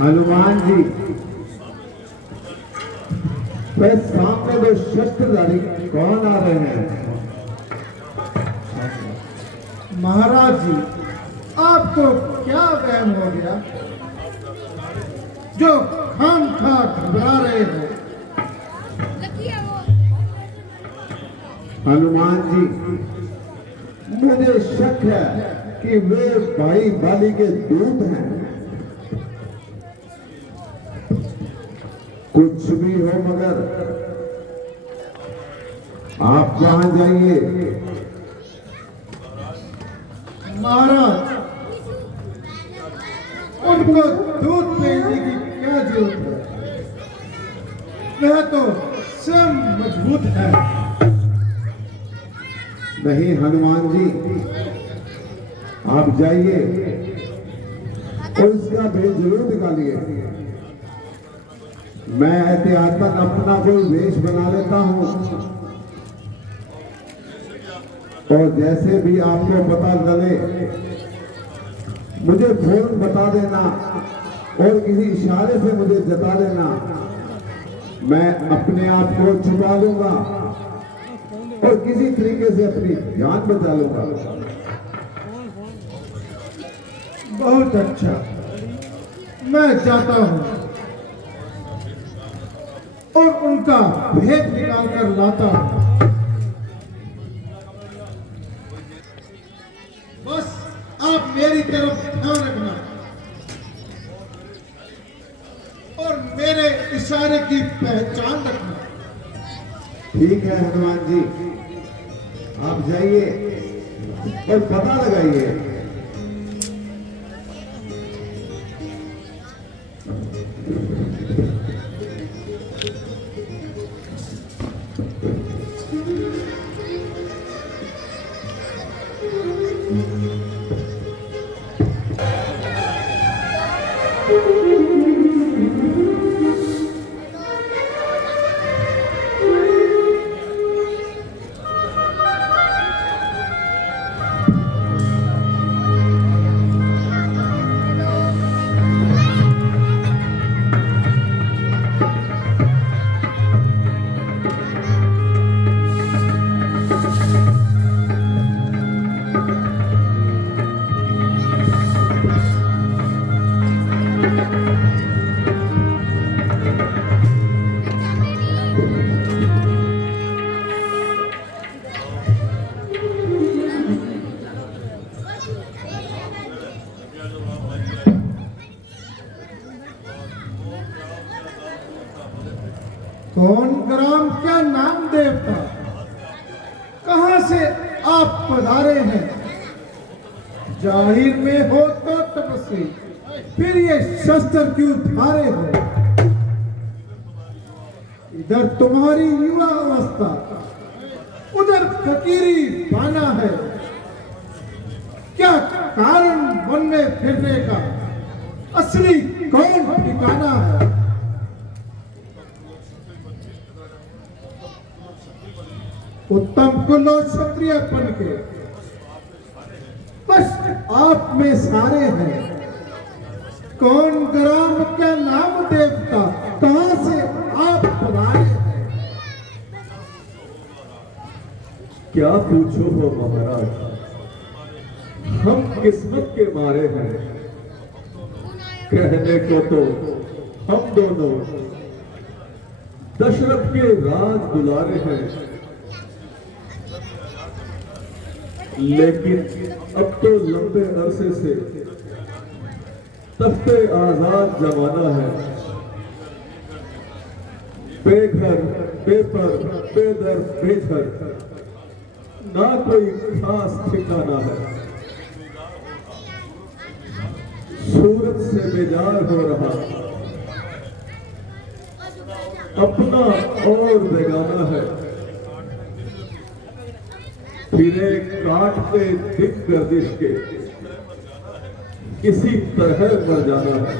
हनुमान जी, वह सामने दो शस्त्रधारी कौन आ रहे हैं? महाराज जी, आपको क्या वहम हो गया जो खामखा घबरा रहे हो? हनुमान जी, मुझे शक है कि वे भाई बाली के दूत हैं। कुछ भी हो मगर आप वहां जाइए। महाराज, उनको दूध भेजने की क्या जरूरत है? वह तो स्वयं मजबूत है। नहीं हनुमान जी, आप जाइए और उसका भेद जरूर निकालिए। मैं एहतियातन अपना कोई वेश बना लेता हूं और जैसे भी आपको पता चले मुझे फोन बता देना और किसी इशारे से मुझे जता देना। मैं अपने आप को छुपा लूंगा और किसी तरीके से अपनी जान बचा लूंगा। बहुत अच्छा, मैं जाता हूं और उनका भेद निकाल कर लाता हूं। बस आप मेरी तरफ ध्यान रखना और मेरे इशारे की पहचान रखना। ठीक है हनुमान जी, आप जाइए और पता लगाइए। कौन ग्राम क्या नाम देवता? कहां से आप पधारे हैं? जाहिर में हो तो तपस्वी, फिर ये शस्त्र क्यों धारे हो? इधर तुम्हारी युवा अवस्था, उधर फकीरी बाना है। क्या कारण बनने फिरने का असली कौन ठिकाना है? उत्तम कुलो क्षत्रियपन के बस आप में सारे हैं। कौन ग्राम क्या नाम देवता, कहां से आप पधारे हैं? क्या पूछो हो महाराज, हम किस्मत के मारे हैं। कहने को तो हम दोनों दशरथ के राज दुलारे हैं, लेकिन अब तो लंबे अरसे से तख्ते आजाद जमाना है। बेघर बेपर बेदर बेघर, ना कोई खास ठिकाना है। सूरत से बेजार हो रहा, अपना और बेगाना है। फिरे काटते दिख गर्दिश के किसी तरह मर जाना है।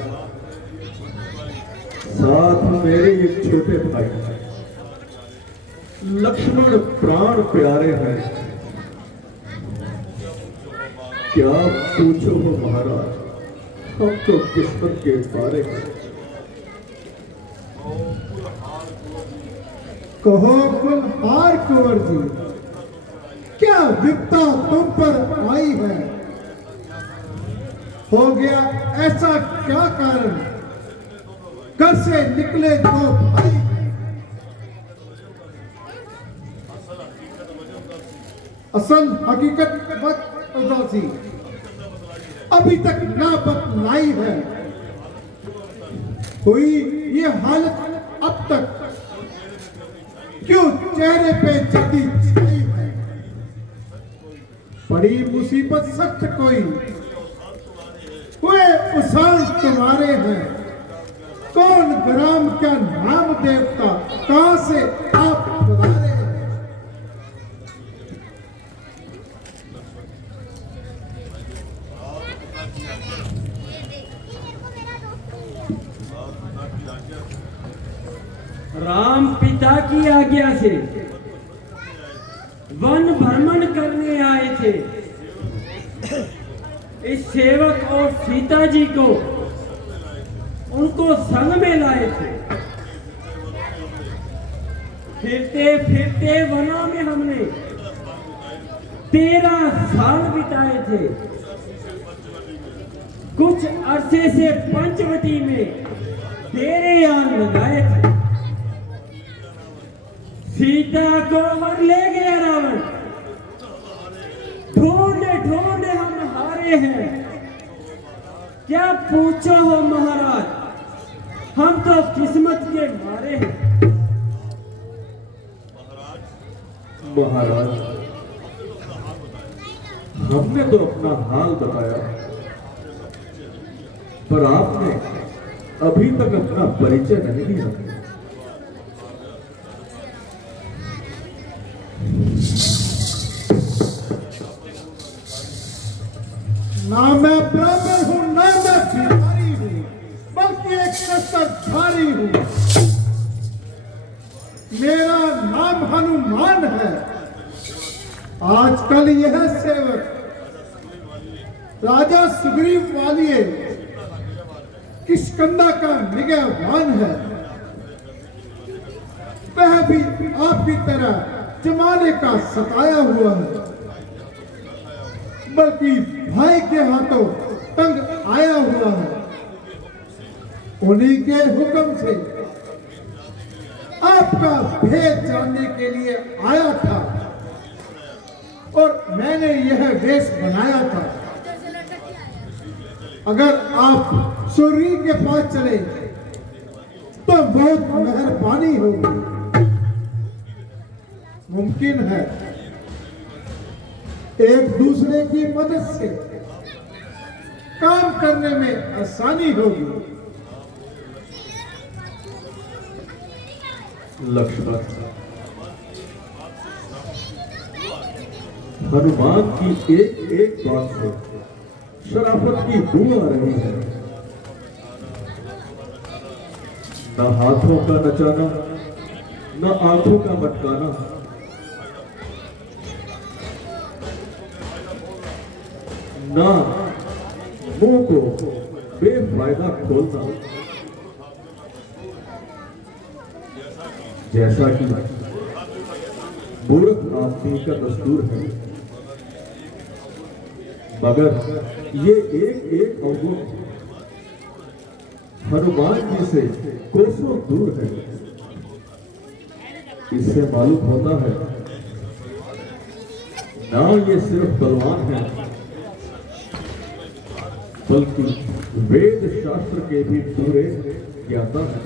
साथ मेरे एक छोटे भाई लक्ष्मण प्राण प्यारे हैं। क्या पूछो हो महाराज, हम तो किस्मत के बारे में। कहो गुलहार कुंवर जी, क्या विपदा तुम पर आई है? हो गया ऐसा क्या कारण? घर से निकले दो भाई हैं। असल हकीकत मत उदासी अभी तक ना बतलाई है। हुई ये हालत अब तक क्यों चेहरे पे जल्दी छाई है? बड़ी मुसीबत सख्त कोई हुए उसान तुम्हारे हैं। कौन ग्राम क्या नाम देवता, कहां से आप पधारे हैं? राम पिता की आज्ञा से वन भ्रमण करने आए थे। इस सेवक और सीता जी को उनको संग में लाए थे। फिरते फिरते वनों में हमने 13 साल बिताए थे। कुछ अरसे से पंचवटी में डेरे आन लगाए थे। सीता को वर ले गया रावण, ढूंढे ढूंढे हम हारे हैं। क्या पूछो हो महाराज, हम तो किस्मत के मारे हैं। महाराज, हमने तो अपना हाल बताया, पर आपने अभी तक अपना परिचय नहीं दिया। ना मैं ब्राह्मण हूं, ना मैं भिखारी हूं, बल्कि एक शस्त्रधारी हूं। मेरा नाम हनुमान है। आजकल यह सेवक राजा सुग्रीव वालिये किष्किंधा का निगहबान है। वह भी आपकी तरह जमाने का सताया हुआ है, बल्कि भाई के हाथों तंग आया हुआ है। उन्हीं के हुक्म से आपका भेद जानने के लिए आया था और मैंने यह वेश बनाया था। अगर आप सूर्य के पास चले तो बहुत मेहरबानी होगी। मुमकिन है एक दूसरे की मदद से काम करने में आसानी होगी। लक्ष्मण, हनुमान की एक एक बात से शराफत की बू आ रही है। न हाथों का नचाना, न आंखों का मटकाना, न मुंह को बेफायदा खोलना। जैसा कि मूर्ख आदमी का दस्तूर है, मगर ये एक एक अवगुण हनुमान जी से कोसों दूर है। इससे मालूम होता है ना ये सिर्फ बलवान है, बल्कि वेद शास्त्र के भी पूरे ज्ञाता है।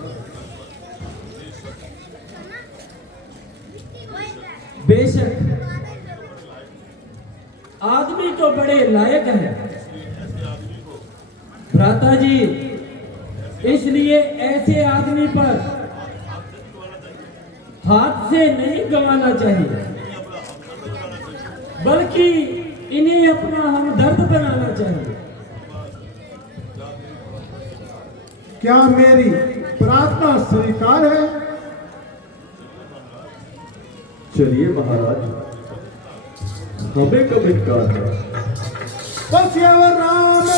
बेशक आदमी तो बड़े लायक है भ्राता जी, इसलिए ऐसे आदमी पर हाथ से नहीं गंवाना चाहिए, बल्कि इन्हें अपना हमदर्द बनाना चाहिए। क्या मेरी प्रार्थना स्वीकार है? चलिए महाराज, हमें कब इनकार है? बस राम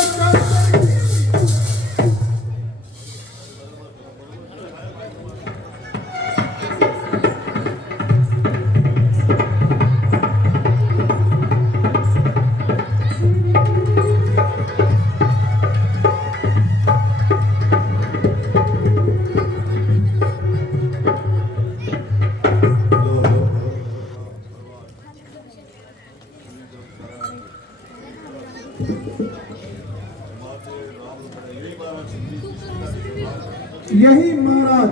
यही महाराज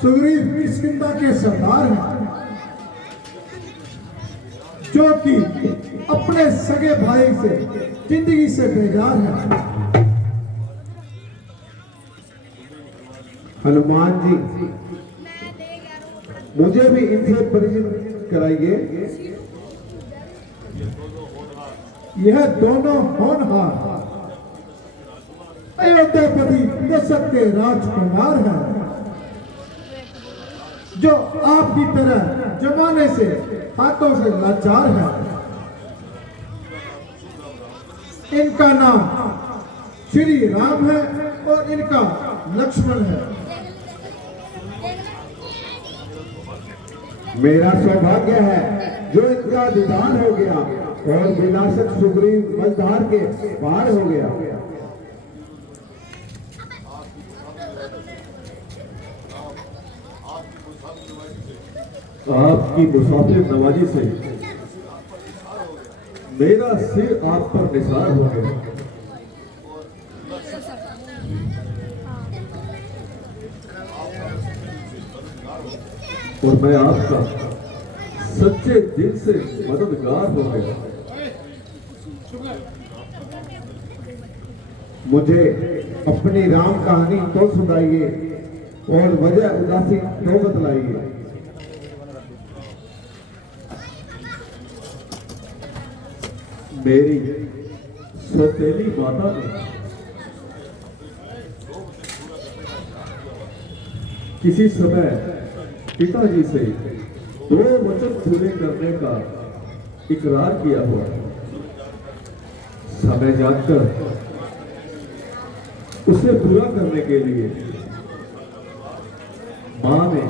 सुग्रीव किष्किंधा के सरदार हैं, जो कि अपने सगे भाई से जिंदगी से बेजार हैं। हनुमान जी, मुझे भी इनसे परिचित कराइए। यह दोनों होनहार अयोध्यापति दशरथ के राजकुमार हैं, जो आपकी तरह जमाने से हाथों से लाचार है। इनका नाम श्री राम है और इनका लक्ष्मण है। मेरा सौभाग्य है जो इनका दीदार हो गया और विनाशक सुग्रीव मझधार के पार हो गया। आपकी मुसाफिर नवाजी से मेरा सिर आप पर निसार हो गया। और मैं आपका सच्चे दिल से मददगार हो गया। मुझे अपनी राम कहानी तो सुनाइए और वजह उदासी तो बतलाइए। मेरी सौतेली माता ने किसी समय पिताजी से 2 वचन पूरे करने का इकरार किया हुआ। समय जानकर उसे पूरा करने के लिए मां ने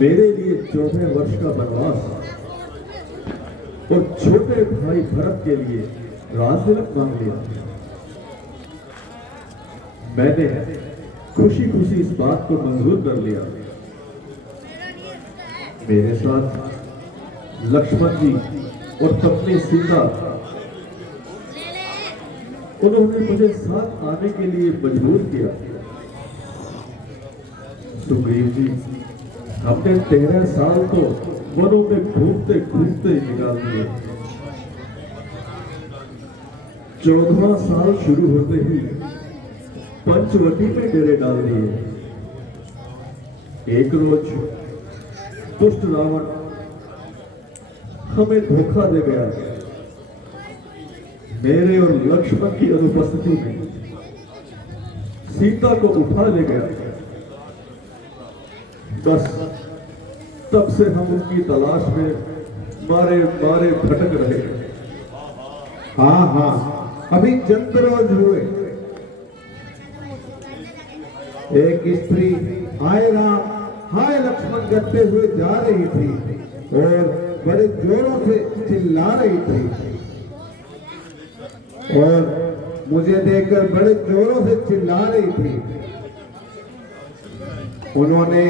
मेरे लिए 14 वर्ष का वनवास और छोटे भाई भरत के लिए राजतिलक मांग लिया। मैंने खुशी खुशी इस बात को मंजूर कर लिया। मेरे साथ लक्ष्मण जी और पत्नी सीता, उन्होंने मुझे साथ आने के लिए मजबूर किया। सुग्रीव जी, हमने 13 साल तो वनों में घूमते घूमते निकाल दिए। 14वां साल शुरू होते ही पंचवटी में डेरे डाल दिए। एक रोज दुष्ट रावण हमें धोखा दे गया। मेरे और लक्ष्मण की अनुपस्थिति में सीता को उठा ले गया। बस तब से हम उनकी तलाश में मारे मारे भटक रहे। हाँ हाँ, अभी चंद रोज हुए। एक स्त्री हाय राम हाय लक्ष्मण करते हुए जा रही थी और बड़े जोरों से चिल्ला रही थी और मुझे देखकर बड़े जोरों से चिल्ला रही थी। उन्होंने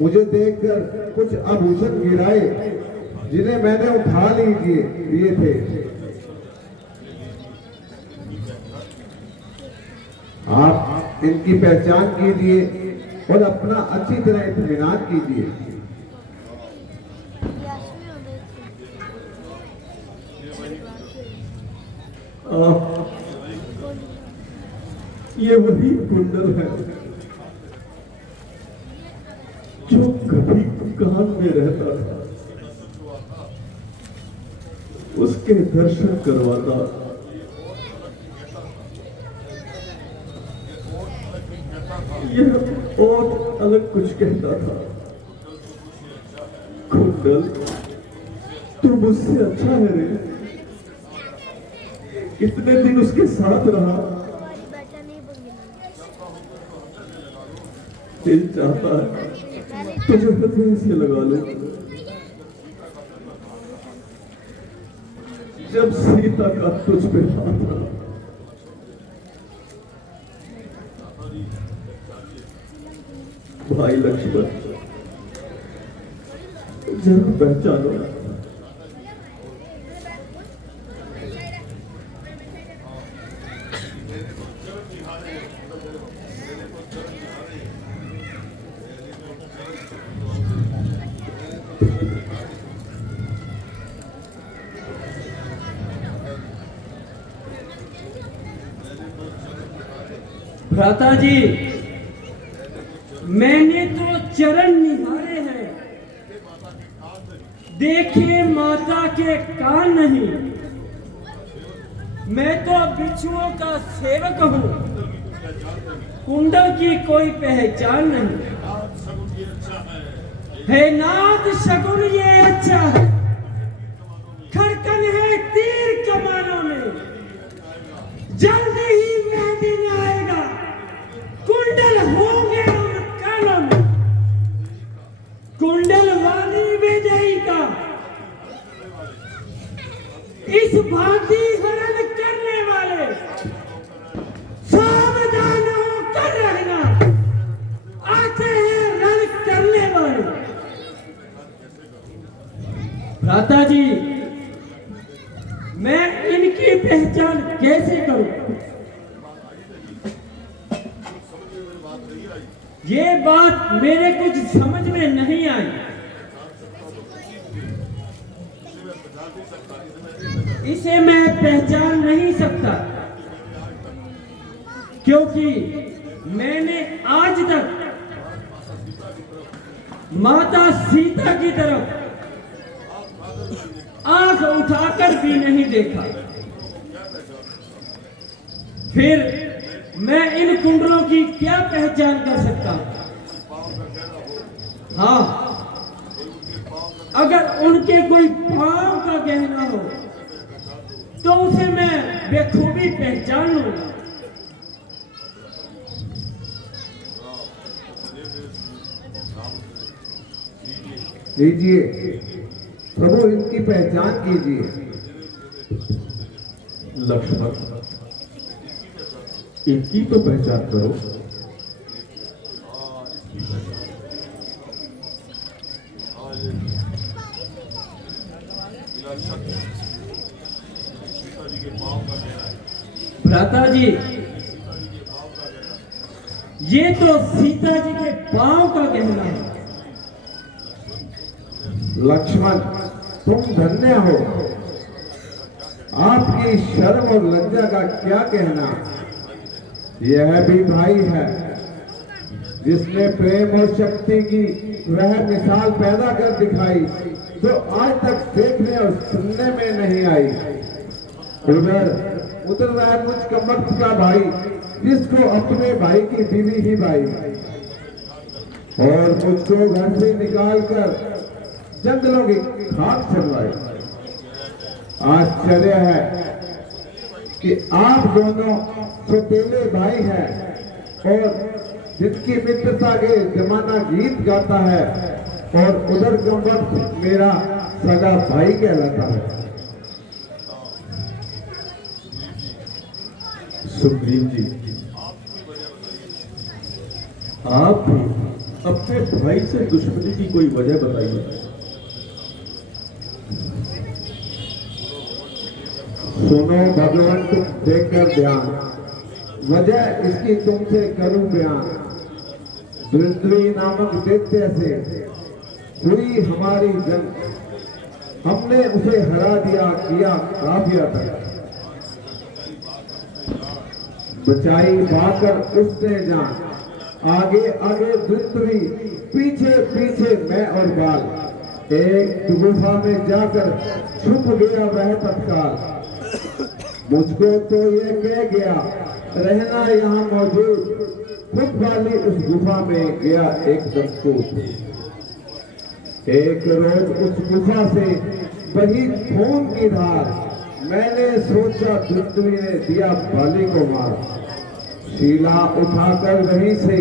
मुझे देखकर कुछ आभूषण गिराए जिन्हें मैंने उठा लिए थे। आप इनकी पहचान कीजिए और अपना अच्छी तरह इत्मीनान कीजिए। ये वही कुंडल है जो कभी कान में रहता था, उसके दर्शन करवाता। यह और अलग कुछ कहता था। कुंडल, तू मुझसे अच्छा है रे। इतने दिन उसके साथ रहा, दिल चाहता है तुझे हृदय से लगा लो। जब सीता का तुझ पे हाथ रहा, भाई लक्ष्मण, जरूर पहचानो भ्राता जी, मैंने तो चरण निहारे हैं, देखे माता के कान नहीं। मैं तो बिच्छुओं का सेवक हूँ, कुंडल की कोई पहचान नहीं। है नाथ शगुन ये अच्छा है, खड़कन है तीर कमानों में, जल्द ही वह दिन आएगा, कुंडल होंगे उन कानों में। कुंडल वाली विजयी का इस भांति हरण करने वाले सावधान होकर रहना, आते हैं रण करने वाले। भ्राता जी, मैं इनकी पहचान कैसे करूं? ये बात मेरे कुछ समझ में नहीं आई। इसे मैं पहचान नहीं सकता, क्योंकि मैंने आज तक माता सीता की तरफ आंख उठाकर भी नहीं देखा। फिर मैं इन कुंडलों की क्या पहचान कर सकता हूं? हाँ, अगर उनके कोई पांव का गहना हो तो उसे मैं बेखूबी पहचान लूंगा। लीजिए प्रभु, इनकी पहचान कीजिए। लक्ष्मण, इनकी तो पहचान करो। भ्राता जी, ये तो सीता जी के पांव का गहना है। लक्ष्मण, तुम धन्य हो। आपकी शर्म और लज्जा का क्या कहना। यह भी भाई है जिसने प्रेम और शक्ति की वह मिसाल पैदा कर दिखाई जो आज तक देखने और सुनने में नहीं आई। उधर वह मुझ कमर्थ का भाई जिसको अपने भाई की बीवी ही भाई, और मुझको घर से निकालकर जंगलों की खाक चलवाई। आश्चर्य है कि आप दोनों सौतेले भाई हैं और जिनकी मित्रता के जमाना गीत गाता है, और उधर कमर्थ मेरा सगा भाई कहलाता है। सुग्रीव जी, आप भी अपने भाई से दुश्मनी की कोई वजह बताइए। सुनो भगवान, तुम देखकर ध्यान, वजह इसकी तुमसे करूं बयान। धृतरी नामक दैत्य से हुई हमारी जंग, हमने उसे हरा दिया, किया काफिया तक। बचाई पाकर उसने जान, आगे आगे धृतरी, पीछे पीछे मैं और बाल। एक गुफा में जाकर छुप गया वह तत्काल। मुझको तो ये कह गया रहना यहाँ मौजूद, खुद वाली उस गुफा में गया एकदम कूद। एक रोज उस गुफा से बही खून की धार, मैंने सोचा धृतरी ने दिया बाली को मार। शीला उठाकर वहीं से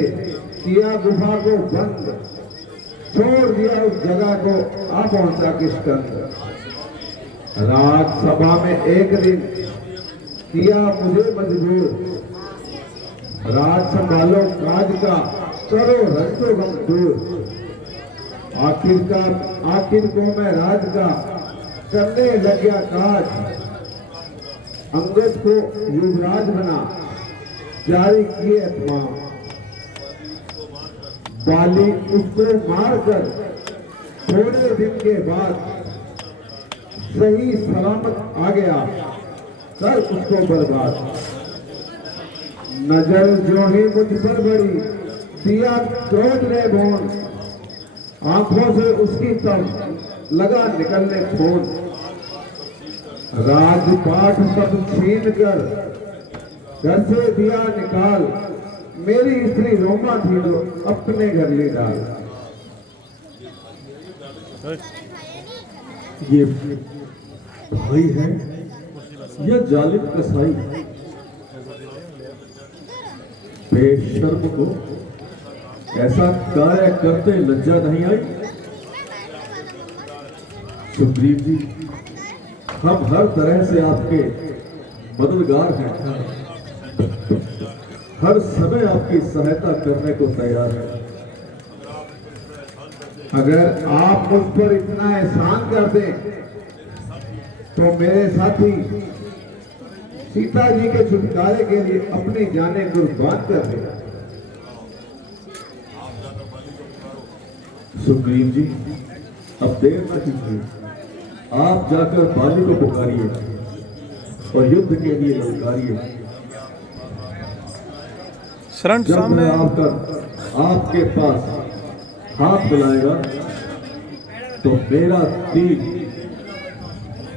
किया गुफा को बंद, छोड़ दिया उस जगह को, आ पहुंचा किष्किंध। राजसभा में एक दिन किया मुझे मजबूर, राज संभालो काज का, करो रंजो गम दूर। आखिर को मैं राज का करने लग गया काज, अंगद को युवराज बना, जारी किए अतमाम। बाली उसको मारकर थोड़े दिन के बाद सही सलामत आ गया, कर उसको बर्बाद। नजर जो ही मुझ पर बड़ी, दिया क्रोध ने भोन, आंखों से उसकी तब लगा निकलने खून। राजपाट सब छीन कर घर से दिया निकाल, मेरी स्त्री रोमा थी जो अपने घर ले डाल। ये भाई है या जालिम कसाई? बेशर्म को ऐसा कार्य करते लज्जा नहीं आई? सुग्रीव जी, हम हर तरह से आपके मददगार हैं, हर समय आपकी सहायता करने को तैयार हैं। अगर आप मुझ पर इतना एहसान कर दें तो मेरे साथी सीता जी के छुटकारे के लिए अपनी जानें कुर्बान कर दें। सुग्रीव जी, अब देर न कीजिए, आप जाकर बाली को पुकारिए और युद्ध के लिए ललकारिए। शरण जब सामने मैं आकर आपके पास हाथ मिलाएगा तो मेरा तीर